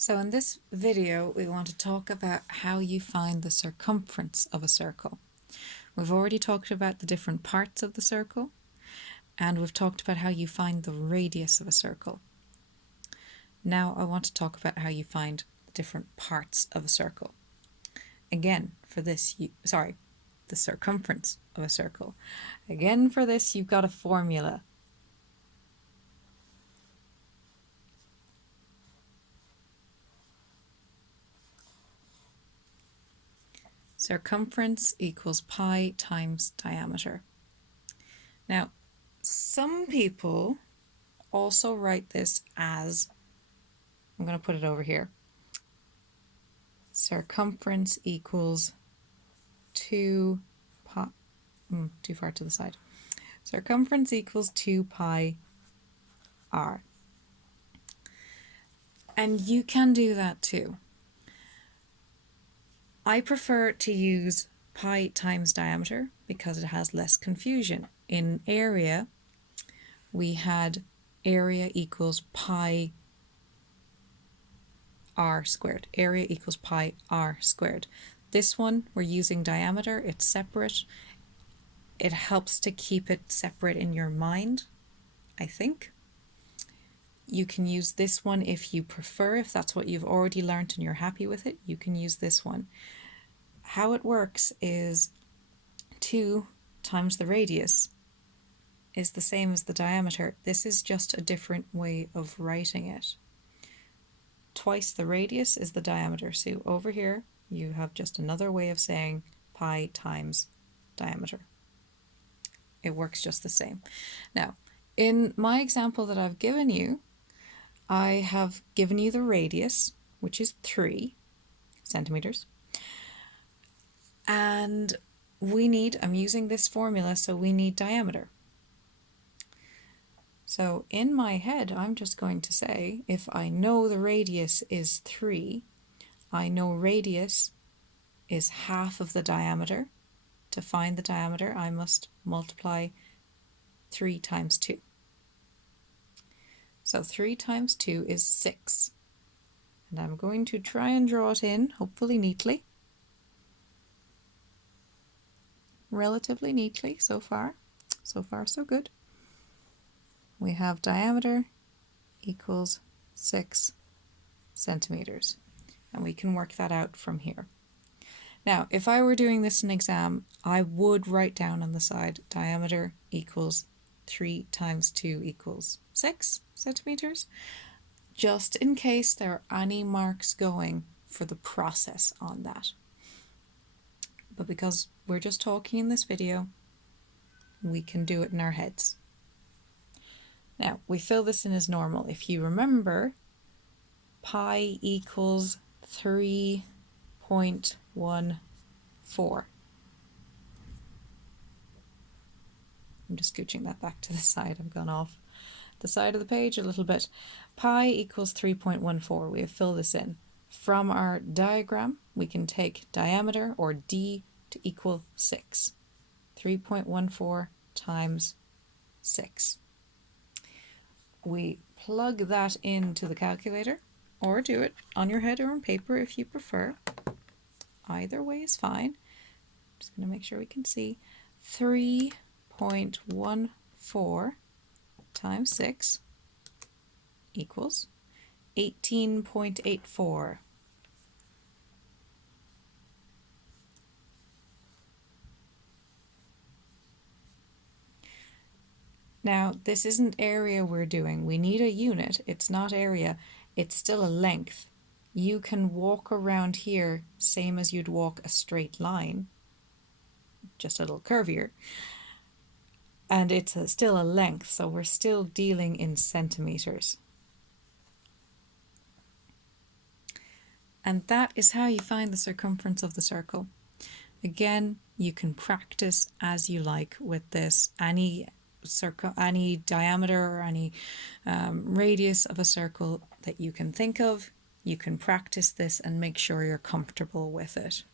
So in this video, we want to talk about how you find the circumference of a circle. We've already talked about the different parts of the circle, and we've talked about how you find the radius of a circle. Now I want to talk about how you find the different parts of a circle. Again, for this, the circumference of a circle. Again, for this, you've got a formula. Circumference equals pi times diameter. Now, some people also write this as, I'm going to put it over here, circumference equals 2 pi, too far to the side. Circumference equals 2 pi r. And you can do that too. I prefer to use pi times diameter because it has less confusion. In area, we had area equals pi r squared. Area equals pi r squared. This one, we're using diameter. It's separate. It helps to keep it separate in your mind, I think. You can use this one if you prefer, if that's what you've already learned and you're happy with it, you can use this one. How it works is 2 times the radius is the same as the diameter. This is just a different way of writing it. Twice the radius is the diameter. So over here, you have just another way of saying pi times diameter. It works just the same. Now, in my example that I've given you, I have given you the radius, which is 3 centimeters. And I'm using this formula, so we need diameter. So in my head, I'm just going to say, if I know the radius is 3, I know radius is half of the diameter. To find the diameter, I must multiply 3 times 2. So 3 times 2 is 6. And I'm going to try and draw it in, hopefully neatly. Relatively neatly so far. So far, so good. We have diameter equals 6 centimeters. And we can work that out from here. Now, if I were doing this in exam, I would write down on the side diameter equals 3 times 2 equals 6 centimeters, just in case there are any marks going for the process on that. But because we're just talking in this video, we can do it in our heads. Now, we fill this in as normal. If you remember, pi equals 3.14. I'm just scooching that back to the side. I've gone off the side of the page a little bit. Pi equals 3.14. We have filled this in. From our diagram, we can take diameter, or d, to equal 6. 3.14 times 6. We plug that into the calculator, or do it on your head or on paper if you prefer. Either way is fine. Just going to make sure we can see. 3.14 times 6 equals 18.84. Now, this isn't area we're doing. We need a unit. It's not area. It's still a length. You can walk around here same as you'd walk a straight line, just a little curvier. And it's still a length, so we're still dealing in centimeters. And that is how you find the circumference of the circle. Again, you can practice as you like with this. Any diameter or any radius of a circle that you can think of, you can practice this and make sure you're comfortable with it.